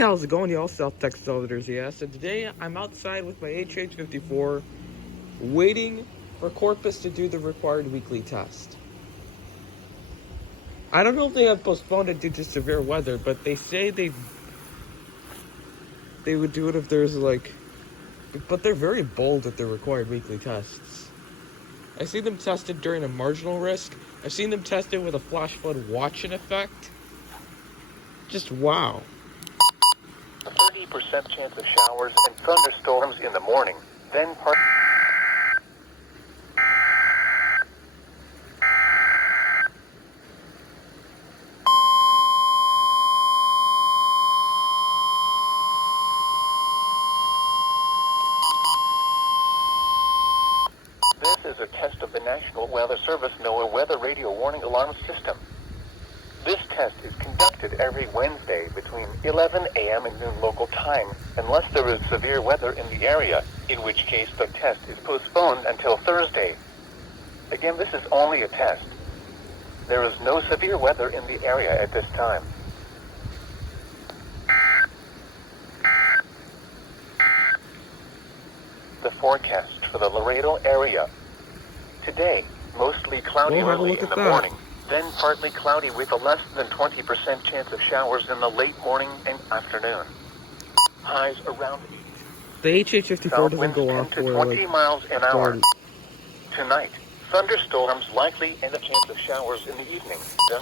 how's it going, y'all? South Texas Auditors EAS. And today I'm outside with my HH54 waiting for Corpus to do the required weekly test. I don't know if they have postponed it due to severe weather, but they say they would do it if there's but they're very bold with their required weekly tests. I see them tested during a marginal risk. I've seen them tested with a flash flood watch-in effect. Just wow. 30% chance of showers and thunderstorms in the morning, then This is a test of the National Weather Service NOAA Weather Radio Warning Alarm System. This test is conducted every Wednesday between 11 a.m. and noon local time, unless there is severe weather in the area, in which case the test is postponed until Thursday. Again, this is only a test. There is no severe weather in the area at this time. The forecast for the Laredo area. Today, mostly cloudy early in the morning. Then partly cloudy with a less than 20% chance of showers in the late morning and afternoon. Highs around 8. The HH54 doesn't go off to for 20 miles an hour. 30. Tonight, thunderstorms likely and a chance of showers in the evening. Then